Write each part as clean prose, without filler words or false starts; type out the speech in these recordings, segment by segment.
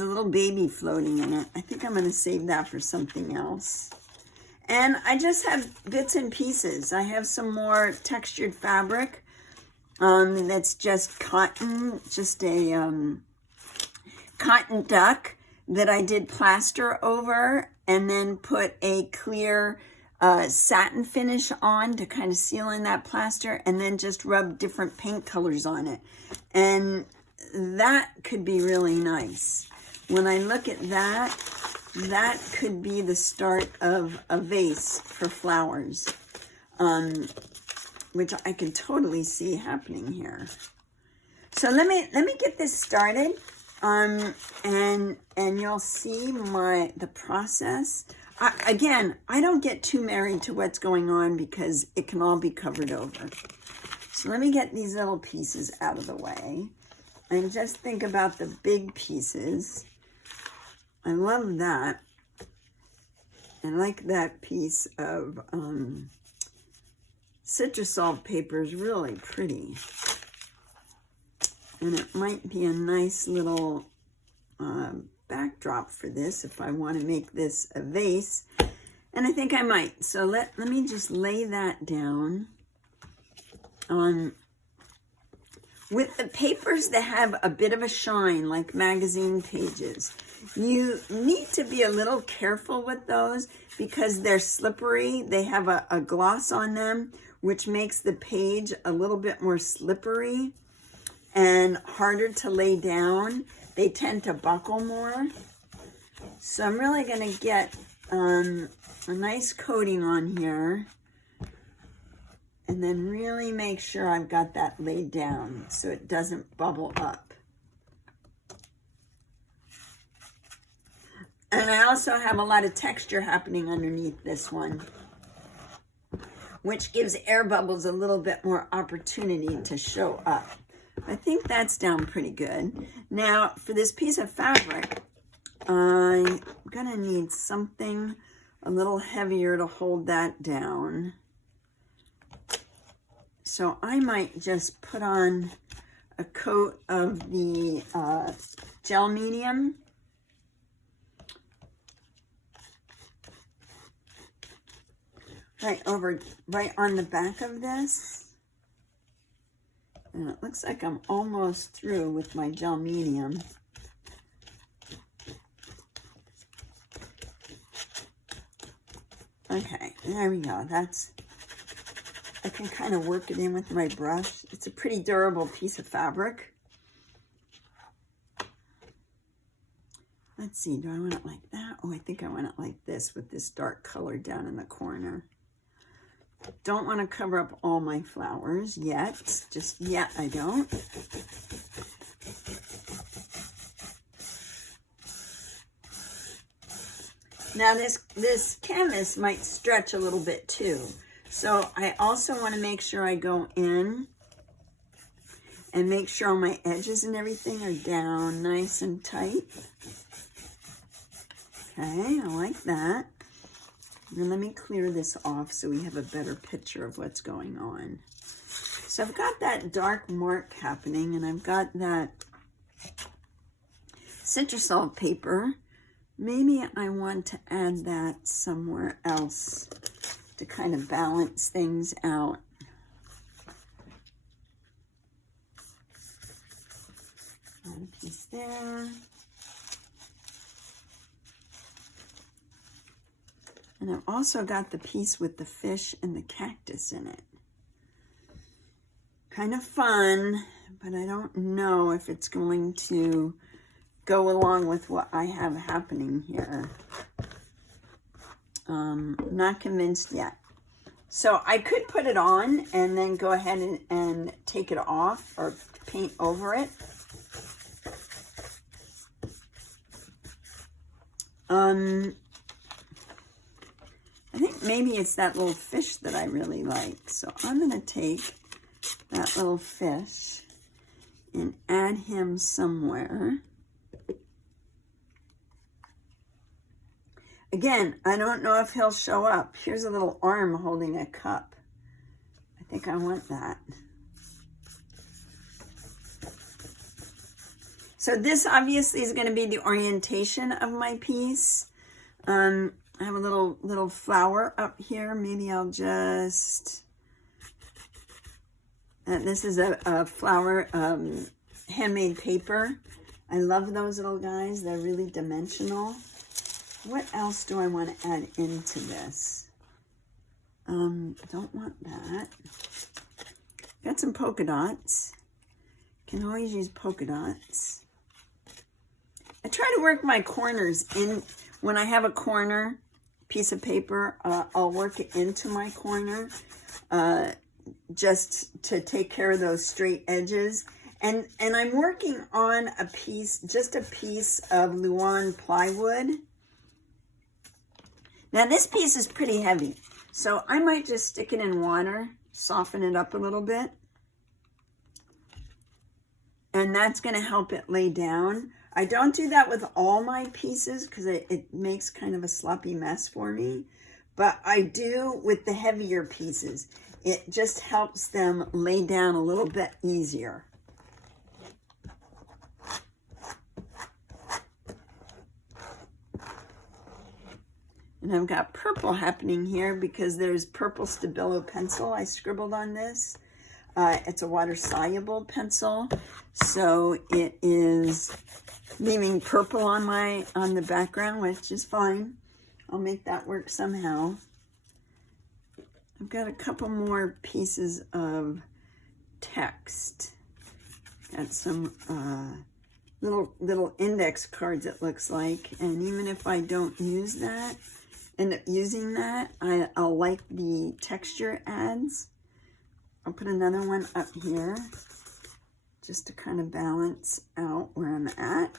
a little baby floating in it. I think I'm going to save that for something else. And I just have bits and pieces. I have some more textured fabric that's just cotton, just a cotton duck that I did plaster over and then put a clear satin finish on to kind of seal in that plaster, and then just rub different paint colors on it. And that could be really nice. When I look at that, that could be the start of a vase for flowers, which I can totally see happening here. So let me get this started, and you'll see the process. Again, I don't get too married to what's going on because it can all be covered over. So let me get these little pieces out of the way and just think about the big pieces. I love that. I like that piece of citrusol paper is really pretty. And it might be a nice little backdrop for this if I want to make this a vase. And I think I might. So let me just lay that down. With the papers that have a bit of a shine, like magazine pages, you need to be a little careful with those because they're slippery. They have a gloss on them, which makes the page a little bit more slippery and harder to lay down. They tend to buckle more. So I'm really going to get a nice coating on here and then really make sure I've got that laid down so it doesn't bubble up. And I also have a lot of texture happening underneath this one, which gives air bubbles a little bit more opportunity to show up. I think that's down pretty good. Now, for this piece of fabric, I'm gonna need something a little heavier to hold that down. So I might just put on a coat of the gel medium. Right on the back of this. And it looks like I'm almost through with my gel medium. Okay, there we go. I can kind of work it in with my brush. It's a pretty durable piece of fabric. Let's see, do I want it like that? Oh, I think I want it like this with this dark color down in the corner. Don't want to cover up all my flowers yet. Just yet, I don't. Now this canvas might stretch a little bit too. So I also want to make sure I go in and make sure all my edges and everything are down nice and tight. Okay, I like that. And let me clear this off so we have a better picture of what's going on. So I've got that dark mark happening, and I've got that citrusol paper. Maybe I want to add that somewhere else to kind of balance things out. One piece there. And I've also got the piece with the fish and the cactus in it. Kind of fun, but I don't know if it's going to go along with what I have happening here. Not convinced yet. So I could put it on and then go ahead and take it off or paint over it. I think maybe it's that little fish that I really like. So I'm going to take that little fish and add him somewhere. Again, I don't know if he'll show up. Here's a little arm holding a cup. I think I want that. So So this obviously is going to be the orientation of my piece. I have a little flower up here. Maybe I'll just, this is a flower handmade paper. I love those little guys. They're really dimensional. What else do I want to add into this? Don't want that. Got some polka dots. Can always use polka dots. I try to work my corners in. When I have a corner piece of paper, I'll work it into my corner just to take care of those straight edges. And I'm working on a piece, just a piece of Luan plywood. Now this piece is pretty heavy, so I might just stick it in water, soften it up a little bit. And that's going to help it lay down. I don't do that with all my pieces because it makes kind of a sloppy mess for me. But I do with the heavier pieces. It just helps them lay down a little bit easier. And I've got purple happening here because there's purple Stabilo pencil I scribbled on this. It's a water-soluble pencil, so it is leaving purple on the background, which is fine. I'll make that work somehow. I've got a couple more pieces of text. Got some little index cards, it looks like, and even if I don't use that, end up using that, I'll like the texture adds. I'll put another one up here just to kind of balance out where I'm at.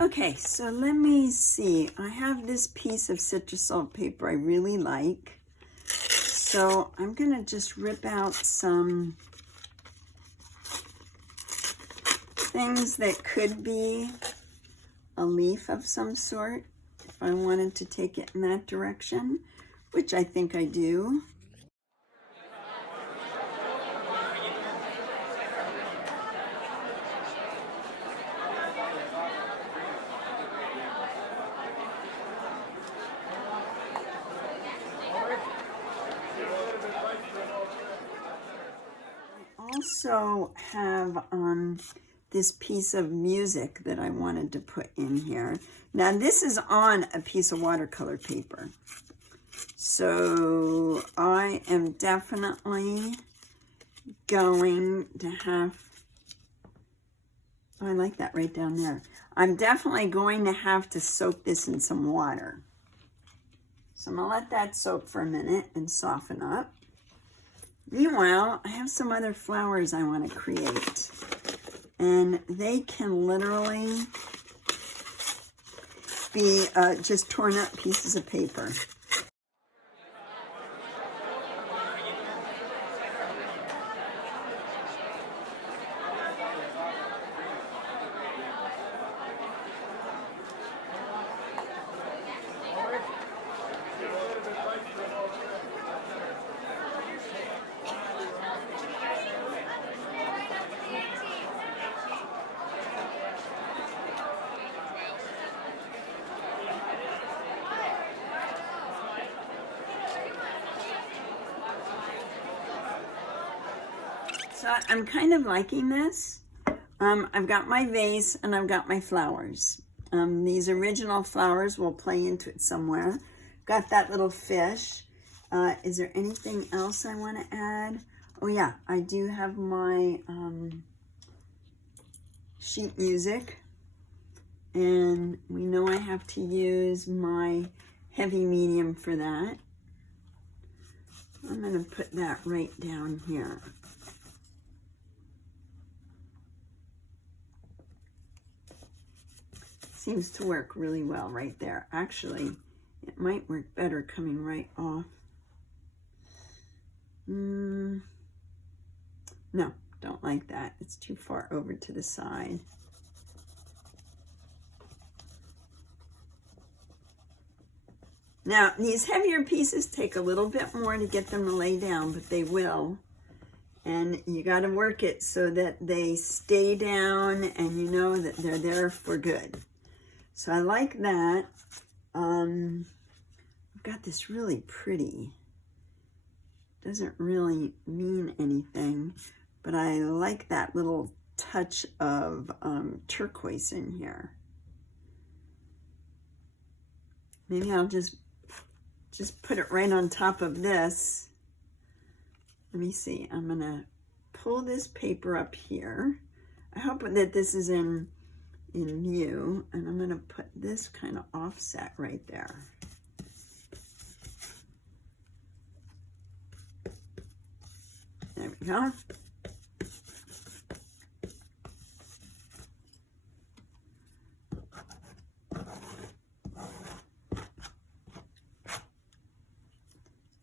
Okay, so let me see. I have this piece of citrusol paper I really like. So I'm going to just rip out some things that could be a leaf of some sort. If I wanted to take it in that direction, which I think I do. I also have this piece of music that I wanted to put in here. Now this is on a piece of watercolor paper. So I am definitely going to have, oh, I like that right down there. I'm definitely going to have to soak this in some water. So I'm gonna let that soak for a minute and soften up. Meanwhile, I have some other flowers I want to create. And they can literally be just torn up pieces of paper. So I'm kind of liking this. I've got my vase and I've got my flowers. These original flowers will play into it somewhere. Got that little fish. Is there anything else I want to add? Oh yeah, I do have my sheet music. And we know I have to use my heavy medium for that. I'm going to put that right down here. Seems to work really well right there. Actually, it might work better coming right off. No, don't like that. It's too far over to the side. Now, these heavier pieces take a little bit more to get them to lay down, but they will. And you got to work it so that they stay down and you know that they're there for good. So I like that. I've got this really pretty, doesn't really mean anything, but I like that little touch of turquoise in here. Maybe I'll just put it right on top of this. Let me see, I'm gonna pull this paper up here. I hope that this is in view, and I'm gonna put this kind of offset right there. There we go.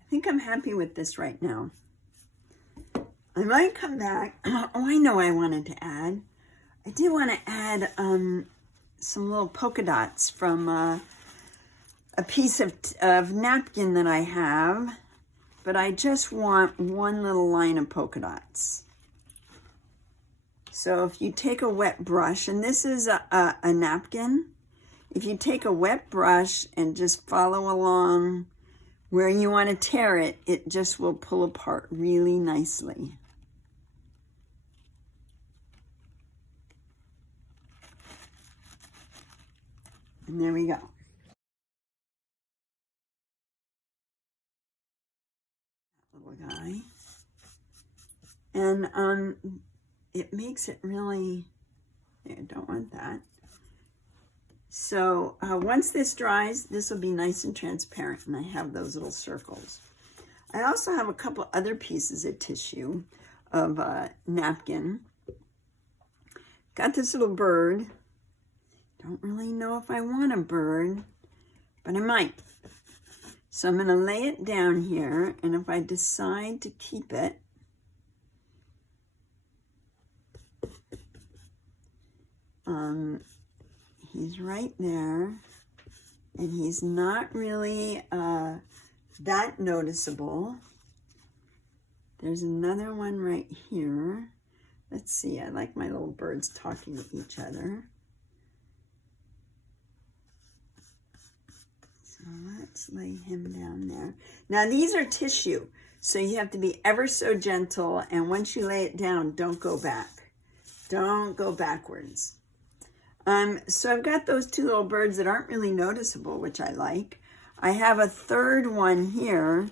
I think I'm happy with this right now. I might come back. Oh, I know I wanted to add. I did want to add some little polka dots from a piece of napkin that I have, but I just want one little line of polka dots. So if you take a wet brush, and this is a napkin, if you take a wet brush and just follow along where you want to tear it, it just will pull apart really nicely. And there we go. Little guy. And it makes it really, I don't want that. So once this dries, this will be nice and transparent, and I have those little circles. I also have a couple other pieces of tissue of napkin. Got this little bird. Don't really know if I want a bird, but I might. So I'm going to lay it down here, and if I decide to keep it, he's right there, and he's not really that noticeable. There's another one right here. Let's see, I like my little birds talking to each other. So let's lay him down there. Now these are tissue, so you have to be ever so gentle, and once you lay it down, don't go back. Don't go backwards. So I've got those two little birds that aren't really noticeable, which I like. I have a third one here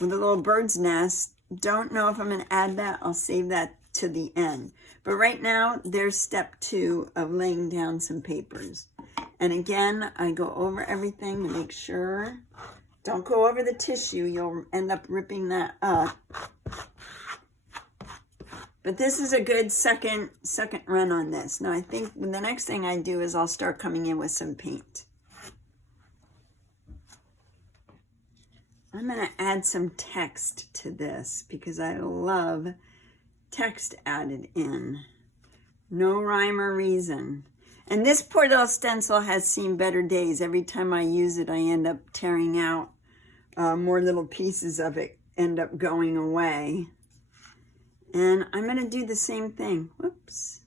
with a little bird's nest. Don't know if I'm going to add that. I'll save that to the end. But right now, there's step 2 of laying down some papers. And again, I go over everything to make sure. Don't go over the tissue. You'll end up ripping that up. But this is a good second run on this. Now I think the next thing I do is I'll start coming in with some paint. I'm going to add some text to this because I love text added in. No rhyme or reason. And this poor little stencil has seen better days. Every time I use it, I end up tearing out more little pieces of it, end up going away. And I'm going to do the same thing. Whoops.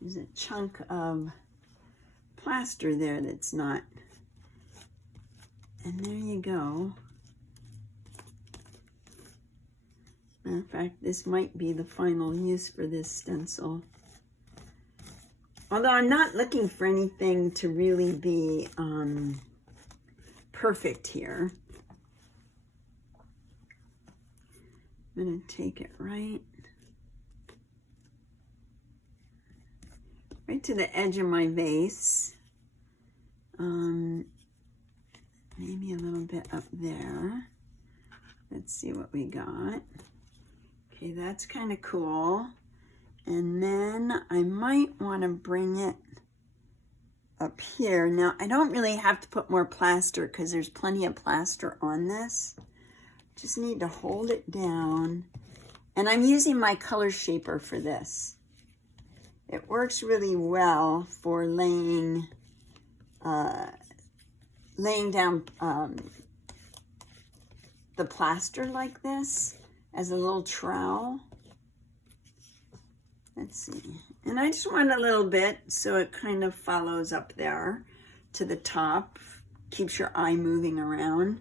There's a chunk of plaster there that's not. And there you go. Matter of fact, this might be the final use for this stencil. Although I'm not looking for anything to really be perfect here. I'm going to take it right to the edge of my vase. Maybe a little bit up there. Let's see what we got. Okay, that's kind of cool. And then I might want to bring it up here. Now, I don't really have to put more plaster because there's plenty of plaster on this. Just need to hold it down. And I'm using my color shaper for this. It works really well for laying laying down the plaster like this as a little trowel. Let's see. And I just want a little bit so it kind of follows up there to the top, keeps your eye moving around.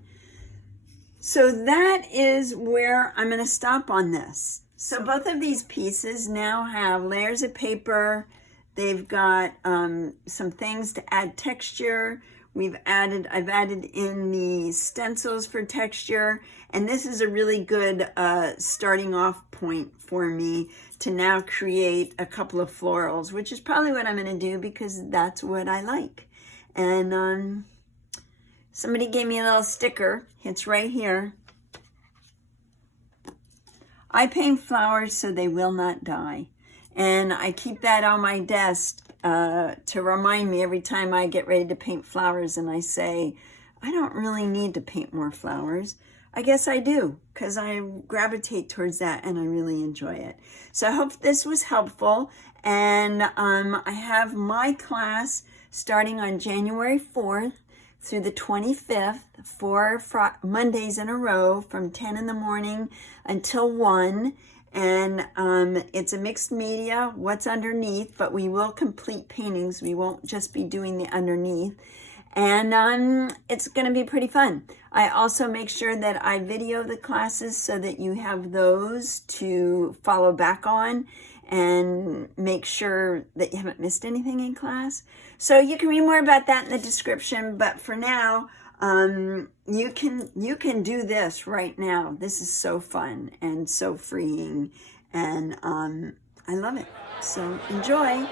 So that is where I'm going to stop on this. So both of these pieces now have layers of paper. They've got some things to add texture. I've added in the stencils for texture, and this is a really good starting off point for me to now create a couple of florals, which is probably what I'm going to do because that's what I like. And somebody gave me a little sticker. It's right here. I paint flowers so they will not die. And I keep that on my desk to remind me every time I get ready to paint flowers and I say, I don't really need to paint more flowers. I guess I do, because I gravitate towards that and I really enjoy it. So I hope this was helpful. And I have my class starting on January 4th through the 25th, 4 Mondays in a row from 10 in the morning until 1. And it's a mixed media, what's underneath, but we will complete paintings. We won't just be doing the underneath. And it's going to be pretty fun. I also make sure that I video the classes so that you have those to follow back on and make sure that you haven't missed anything in class. So you can read more about that in the description, but for now, you can do this right now. This is so fun and so freeing, and I love it. So enjoy.